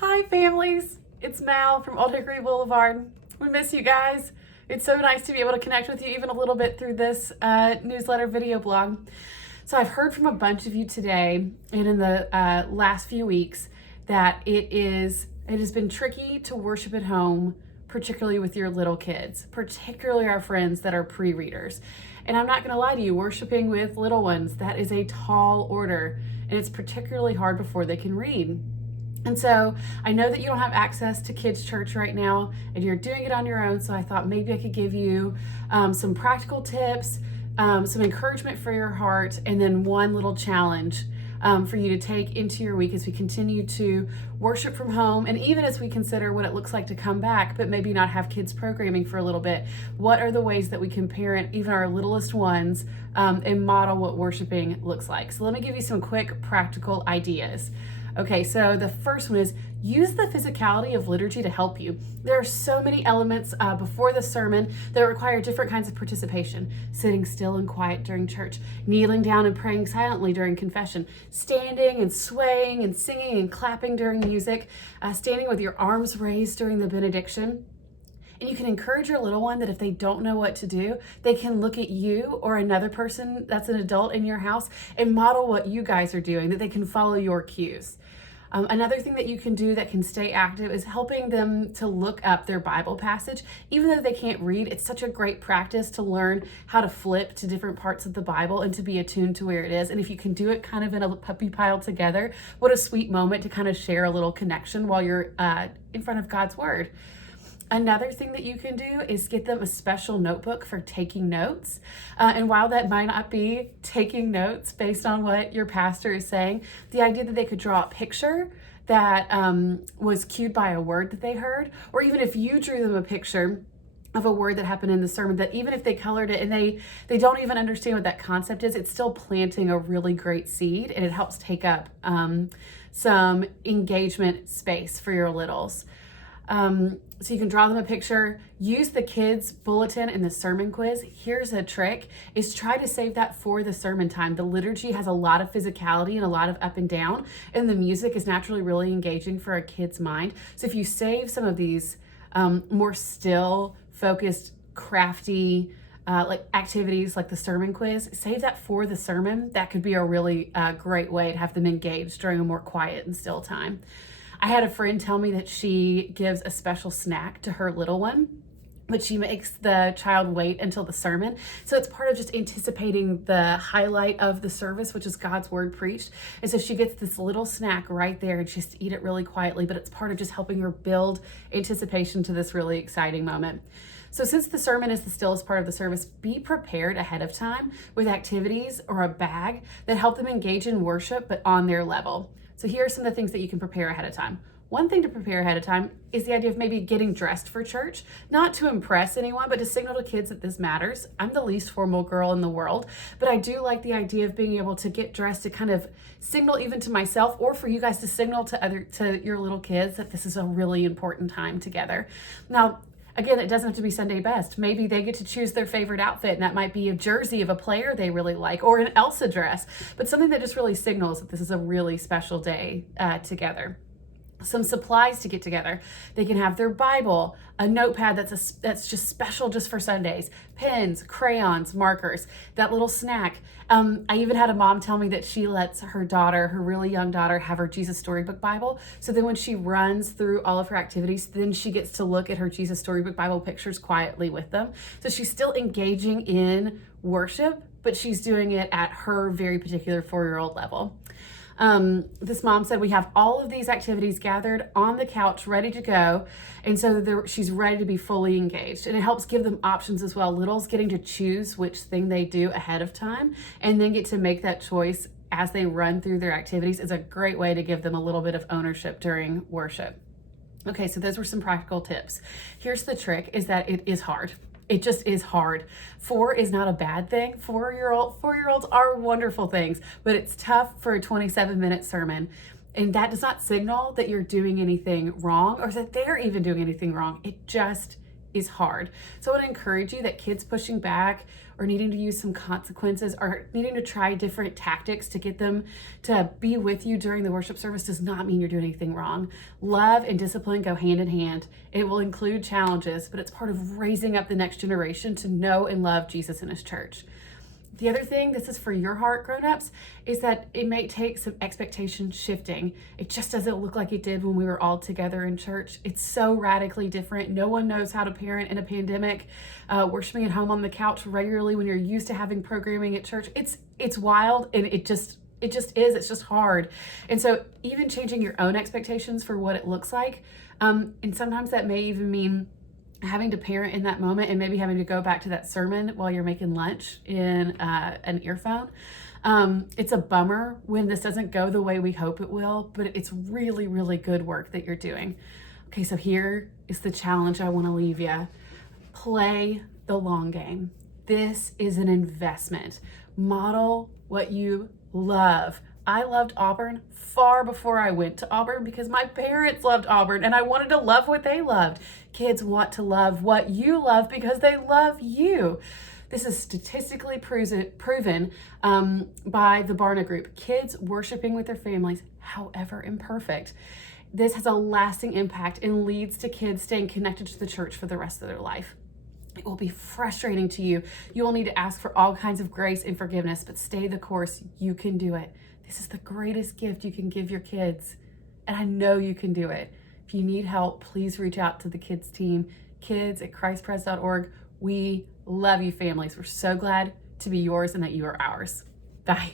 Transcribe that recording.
Hi families, it's Mal from Old Hickory Boulevard. We miss you guys. It's so nice to be able to connect with you even a little bit through this newsletter video blog. So I've heard from a bunch of you today and in the last few weeks that it has been tricky to worship at home, particularly with your little kids, particularly our friends that are pre-readers. And I'm not gonna lie to you, worshiping with little ones, that is a tall order, and it's particularly hard before they can read. And so I know that you don't have access to kids' church right now and you're doing it on your own. So I thought maybe I could give you some practical tips, some encouragement for your heart, and then one little challenge for you to take into your week as we continue to worship from home. And even as we consider what it looks like to come back, but maybe not have kids programming for a little bit, what are the ways that we can parent even our littlest ones and model what worshiping looks like? So let me give you some quick practical ideas. Okay, so the first one is use the physicality of liturgy to help you. There are so many elements before the sermon that require different kinds of participation. Sitting still and quiet during church, kneeling down and praying silently during confession, standing and swaying and singing and clapping during music, standing with your arms raised during the benediction. And you can encourage your little one that if they don't know what to do, they can look at you or another person that's an adult in your house and model what you guys are doing, that they can follow your cues. Another thing that you can do that can stay active is helping them to look up their Bible passage. Even though they can't read, it's such a great practice to learn how to flip to different parts of the Bible and to be attuned to where it is. And if you can do it kind of in a puppy pile together, what a sweet moment to kind of share a little connection while you're in front of God's Word. Another thing that you can do is get them a special notebook for taking notes. And while that might not be taking notes based on what your pastor is saying, the idea that they could draw a picture that was cued by a word that they heard, or even if you drew them a picture of a word that happened in the sermon, that even if they colored it and they don't even understand what that concept is, it's still planting a really great seed, and it helps take up some engagement space for your littles. So you can draw them a picture, use the kids' bulletin and the sermon quiz. Here's a trick, is try to save that for the sermon time. The liturgy has a lot of physicality and a lot of up and down, and the music is naturally really engaging for a kid's mind. So if you save some of these more still, focused, crafty, like activities like the sermon quiz, save that for the sermon. That could be a really great way to have them engaged during a more quiet and still time. I had a friend tell me that she gives a special snack to her little one, but she makes the child wait until the sermon. So it's part of just anticipating the highlight of the service, which is God's word preached. And so she gets this little snack right there and she has to eat it really quietly, but it's part of just helping her build anticipation to this really exciting moment. So since the sermon is the stillest part of the service, be prepared ahead of time with activities or a bag that help them engage in worship, but on their level. So here are some of the things that you can prepare ahead of time. One thing to prepare ahead of time is the idea of maybe getting dressed for church, not to impress anyone, but to signal to kids that this matters. I'm the least formal girl in the world, but I do like the idea of being able to get dressed to kind of signal even to myself, or for you guys to signal to your little kids that this is a really important time together. Now, again, it doesn't have to be Sunday best. Maybe they get to choose their favorite outfit, and that might be a jersey of a player they really like, or an Elsa dress, but something that just really signals that this is a really special day together. Some supplies to get together. They can have their Bible, a notepad that's just special just for Sundays, pens, crayons, markers, that little snack. I even had a mom tell me that she lets her daughter, her really young daughter, have her Jesus Storybook Bible. So then when she runs through all of her activities, then she gets to look at her Jesus Storybook Bible pictures quietly with them. So she's still engaging in worship, but she's doing it at her very particular 4-year-old level. This mom said, we have all of these activities gathered on the couch, ready to go. And so she's ready to be fully engaged. And it helps give them options as well. Littles getting to choose which thing they do ahead of time and then get to make that choice as they run through their activities is a great way to give them a little bit of ownership during worship. Okay, so those were some practical tips. Here's the trick, is that it is hard. It just is hard. 4 is not a bad thing. 4-year-olds are wonderful things, but it's tough for a 27-minute sermon. And that does not signal that you're doing anything wrong or that they're even doing anything wrong. It just is hard. So I want to encourage you that kids pushing back or needing to use some consequences or needing to try different tactics to get them to be with you during the worship service does not mean you're doing anything wrong. Love and discipline go hand in hand. It will include challenges, but it's part of raising up the next generation to know and love Jesus and his church. The other thing, this is for your heart, grown-ups, is that it may take some expectation shifting. It just doesn't look like it did when we were all together in church. It's so radically different. No one knows how to parent in a pandemic, worshiping at home on the couch regularly when you're used to having programming at church. It's wild, and it just is. It's just hard. And so even changing your own expectations for what it looks like, and sometimes that may even mean having to parent in that moment and maybe having to go back to that sermon while you're making lunch in an earphone. It's a bummer when this doesn't go the way we hope it will, but it's really, really good work that you're doing. Okay, so here is the challenge I want to leave you. Play the long game. This is an investment. Model what you love. I loved Auburn far before I went to Auburn because my parents loved Auburn and I wanted to love what they loved. Kids want to love what you love because they love you. This is statistically proven by the Barna Group. Kids worshiping with their families, however imperfect. This has a lasting impact and leads to kids staying connected to the church for the rest of their life. It will be frustrating to you. You will need to ask for all kinds of grace and forgiveness, but stay the course. You can do it. This is the greatest gift you can give your kids, and I know you can do it. If you need help, please reach out to the kids team, kids@christpres.org. We love you, families. We're so glad to be yours and that you are ours. Bye.